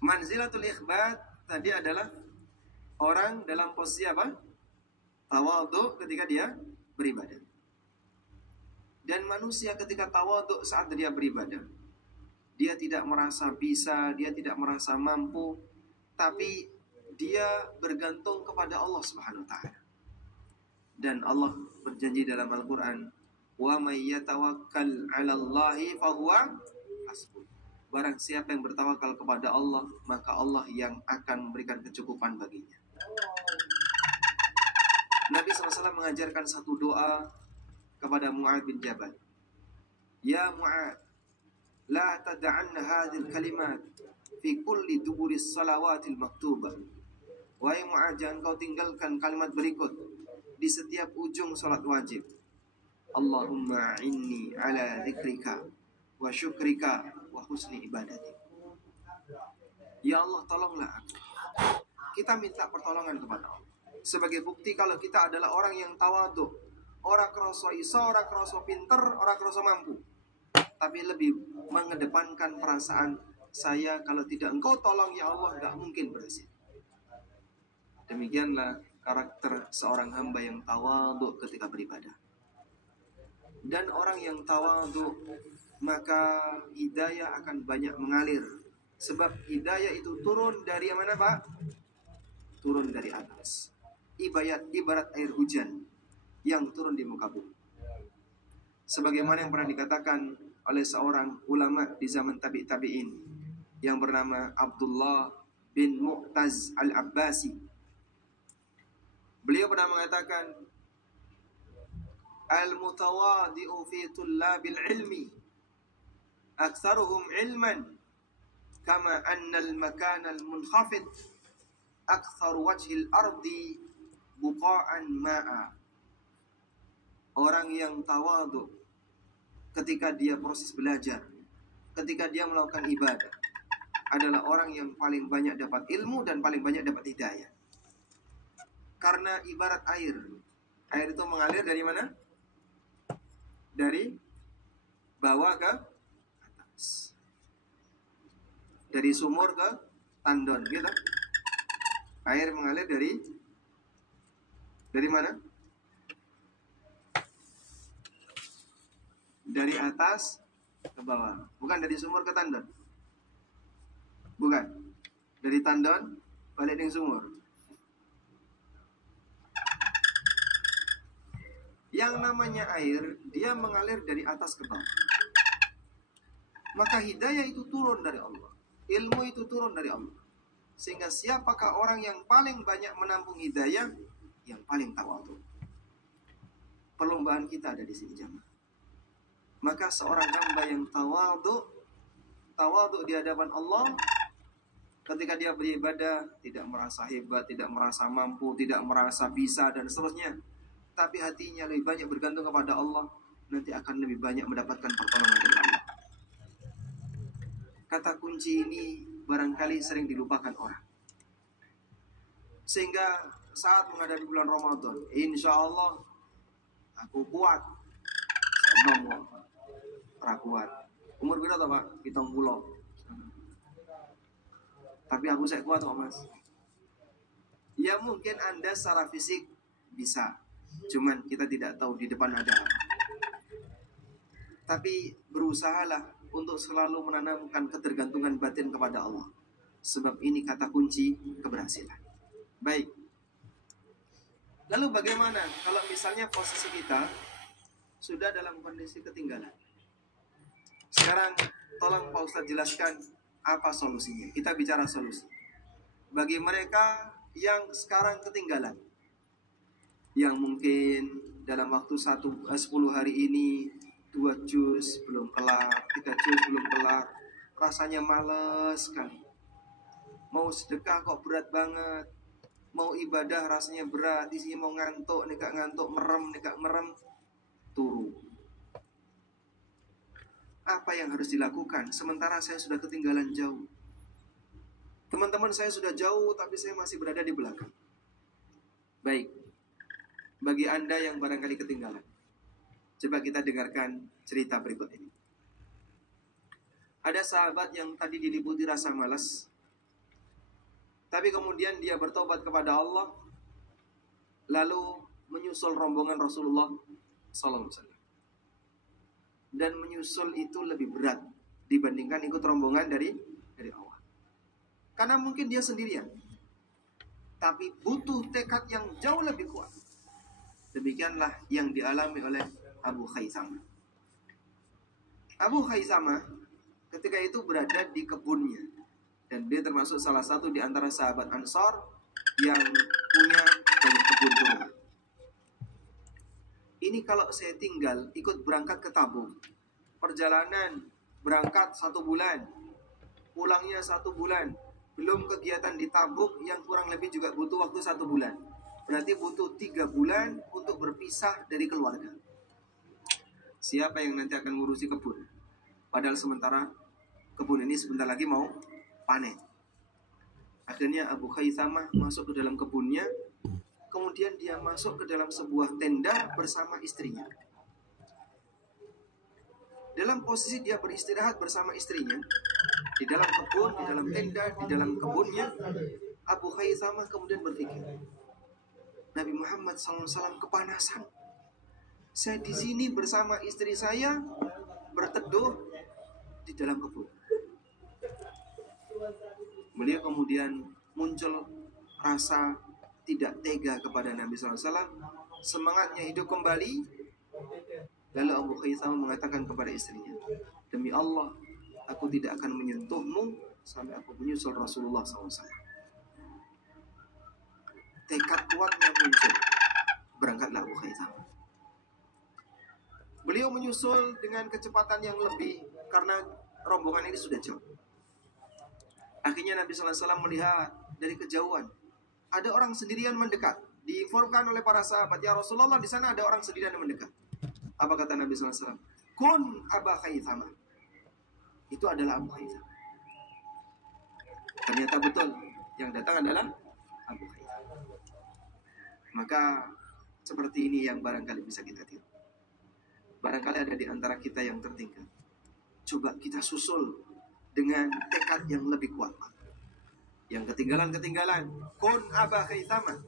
Manzilatul ikhbat tadi adalah orang dalam posisi apa? Tawadhu ketika dia beribadah. Dan manusia ketika tawadhu saat dia beribadah, dia tidak merasa bisa, dia tidak merasa mampu, tapi dia bergantung kepada Allah Subhanahu wa taala. Dan Allah berjanji dalam Al-Qur'an, "Wa may yatawakkal 'alallahi fahuwa hasbuh." Barang siapa yang bertawakal kepada Allah, maka Allah yang akan memberikan kecukupan baginya. Nabi SAW mengajarkan satu doa kepada Mu'adz bin Jabal. Ya Mu'adz, la tad'anna hadhil kalimat fi kulli duburis salawatil maktubah. Wahai Mu'adz, jangan kau tinggalkan kalimat berikut di setiap ujung salat wajib. Allahumma inni ala dzikrika wa syukrika wa husni ibadati. Ya Allah, tolonglah aku. Kita minta pertolongan kepada Allah. Sebagai bukti kalau kita adalah orang yang tawadhu, orang kroso iso, orang kroso pinter, orang kroso mampu, tapi lebih mengedepankan perasaan saya kalau tidak engkau tolong ya Allah gak mungkin berhasil. Demikianlah karakter seorang hamba yang tawadhu ketika beribadah. Dan orang yang tawadhu, maka hidayah akan banyak mengalir. Sebab hidayah itu turun dari mana, Pak? Turun dari atas. Ibarat air hujan yang turun di muka bumi. Sebagaimana yang pernah dikatakan oleh seorang ulama di zaman tabi'in yang bernama Abdullah bin Mu'taz al-Abbasi. Beliau pernah mengatakan, al-mutawadi'u fi tullabil ilmi aktsaruhum ilman kama anna al-makana al-munkhafid aktsaru wajhil ardi buqa'an ma'a. Orang yang tawadhu ketika dia proses belajar, ketika dia melakukan ibadah, adalah orang yang paling banyak dapat ilmu dan paling banyak dapat hidayah. Karena ibarat air. Air itu mengalir dari mana? Dari bawah ke atas. Dari sumur ke tandon, gitu. Air mengalir dari mana? Dari atas ke bawah. Bukan dari sumur ke tandon. Bukan. Dari tandon balik ke sumur. Yang namanya air, dia mengalir dari atas ke bawah. Maka hidayah itu turun dari Allah. Ilmu itu turun dari Allah. Sehingga siapakah orang yang paling banyak menampung hidayah? Yang paling tawadhu. Perlombaan kita ada di sini, jemaah. Maka seorang hamba yang tawadhu di hadapan Allah, ketika dia beribadah, tidak merasa hebat, tidak merasa mampu, tidak merasa bisa, dan seterusnya, tapi hatinya lebih banyak bergantung kepada Allah, nanti akan lebih banyak mendapatkan pertolongan dari Allah. Kata kunci ini barangkali sering dilupakan orang. Sehingga saat menghadapi bulan Ramadan, insya Allah aku kuat. Saya ngomong, kuat. Umur berapa Pak? 70. Tapi aku saya kuat kok Mas. Ya mungkin Anda secara fisik bisa, cuman kita tidak tahu di depan ada apa. Tapi berusahalah untuk selalu menanamkan ketergantungan batin kepada Allah. Sebab ini kata kunci keberhasilan. Baik. Lalu bagaimana kalau misalnya posisi kita sudah dalam kondisi ketinggalan? Sekarang tolong Pak Ustadz jelaskan apa solusinya. Kita bicara solusi. Bagi mereka yang sekarang ketinggalan, yang mungkin dalam waktu 10 hari ini 2 juz belum kelar, 3 juz belum kelar, rasanya males sekali. Mau sedekah kok berat banget, mau ibadah rasanya berat, isinya mau ngantuk, nih gak ngantuk, merem, nih gak merem, turu. Apa yang harus dilakukan? Sementara saya sudah ketinggalan jauh. Teman-teman saya sudah jauh, tapi saya masih berada di belakang. Baik, bagi Anda yang barangkali ketinggalan, coba kita dengarkan cerita berikut ini. Ada sahabat yang tadi diliputi rasa malas, Tapi kemudian dia bertobat kepada Allah, lalu menyusul rombongan Rasulullah SAW. Dan menyusul itu lebih berat dibandingkan ikut rombongan dari awal. Karena mungkin dia sendirian, tapi butuh tekad yang jauh lebih kuat. Demikianlah yang dialami oleh Abu Khaisamah. Abu Khaisamah ketika itu berada di kebunnya, dan dia termasuk salah satu di antara sahabat Ansar yang punya banyak kebun kurma. Ini kalau saya tinggal ikut berangkat ke Tabuk, perjalanan berangkat 1 bulan, pulangnya 1 bulan, belum kegiatan di Tabuk yang kurang lebih juga butuh waktu 1 bulan. Berarti butuh 3 bulan untuk berpisah dari keluarga. Siapa yang nanti akan ngurusi kebun? Padahal sementara kebun ini sebentar lagi mau panen. Akhirnya Abu Khaisamah masuk ke dalam kebunnya. Kemudian dia masuk ke dalam sebuah tenda bersama istrinya. Dalam posisi dia beristirahat bersama istrinya, di dalam kebun, di dalam tenda, di dalam kebunnya, Abu Khaisamah kemudian berpikir, Nabi Muhammad SAW kepanasan. Saya di sini bersama istri saya berteduh di dalam kebun. Beliau kemudian muncul rasa tidak tega kepada Nabi SAW. Semangatnya hidup kembali. Lalu Abu Khaisamah mengatakan kepada istrinya, demi Allah, aku tidak akan menyentuhmu sampai aku menyusul Rasulullah SAW. Tekad kuatnya muncul. Berangkatlah Abu Khaisamah. Beliau menyusul dengan kecepatan yang lebih karena rombongan ini sudah jauh. Akhirnya Nabi SAW melihat dari kejauhan ada orang sendirian mendekat. Diinformkan oleh para sahabat, ya Rasulullah, di sana ada orang sendirian yang mendekat. Apa kata Nabi SAW? Kun Aba Khaisamah. Itu adalah Abu Khaisamah. Ternyata betul, yang datang adalah Abu Khaisamah. Maka seperti ini yang barangkali bisa kita tiru. Barangkali ada di antara kita yang tertinggal. Coba kita susul dengan tekad yang lebih kuat. Yang ketinggalan, kun Aba Khaisamah.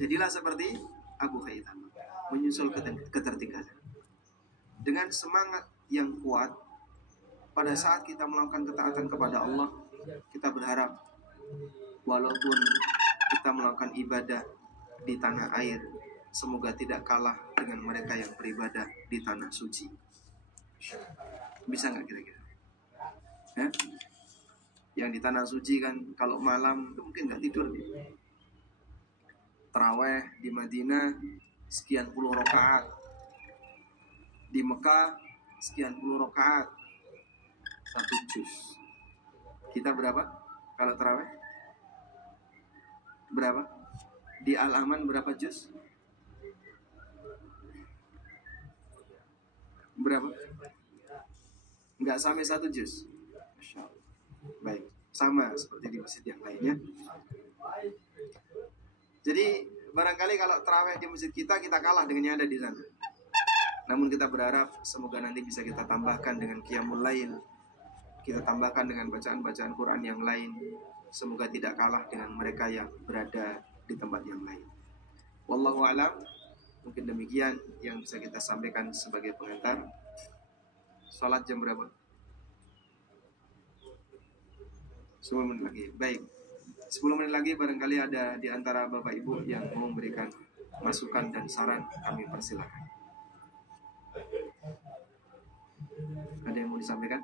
Jadilah seperti Abu Khaisamah, menyusul ketertinggalan. Dengan semangat yang kuat, pada saat kita melakukan ketaatan kepada Allah, kita berharap walaupun kita melakukan ibadah di tanah air, semoga tidak kalah dengan mereka yang beribadah di tanah suci. Bisa nggak kira-kira? Yang di tanah suci kan kalau malam itu mungkin nggak tidur nih. Taraweh di Madinah sekian puluh rakaat, di Mekah sekian puluh rakaat, 1 juz. Kita berapa kalau taraweh? Berapa? Di Al-Aman berapa juz? Berapa? Nggak sampai 1 juz. Masya Allah. Baik, sama seperti di masjid yang lainnya. Jadi barangkali kalau tarawih di masjid kita kalah dengan yang ada di sana. Namun kita berharap semoga nanti bisa kita tambahkan dengan qiyamul lail, kita tambahkan dengan bacaan-bacaan Quran yang lain. Semoga tidak kalah dengan mereka yang berada di tempat yang lain. Wallahu a'lam. Mungkin demikian yang bisa kita sampaikan sebagai pengantar. Salat jam berapa? 10 menit lagi. Baik. 10 menit lagi barangkali ada di antara Bapak Ibu yang mau memberikan masukan dan saran, kami persilakan. Ada yang mau disampaikan?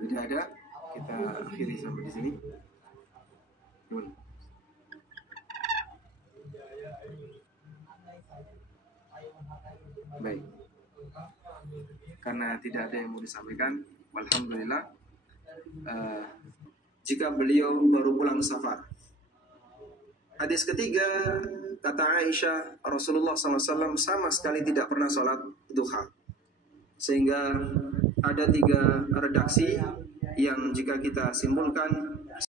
Tidak ada, kita akhiri sampai di sini. Baik. Karena tidak ada yang mau disampaikan, alhamdulillah. Jika beliau baru pulang safar, Hadis ketiga, kata Aisyah, Rasulullah SAW sama sekali tidak pernah sholat duha. Sehingga ada 3 redaksi yang jika kita simpulkan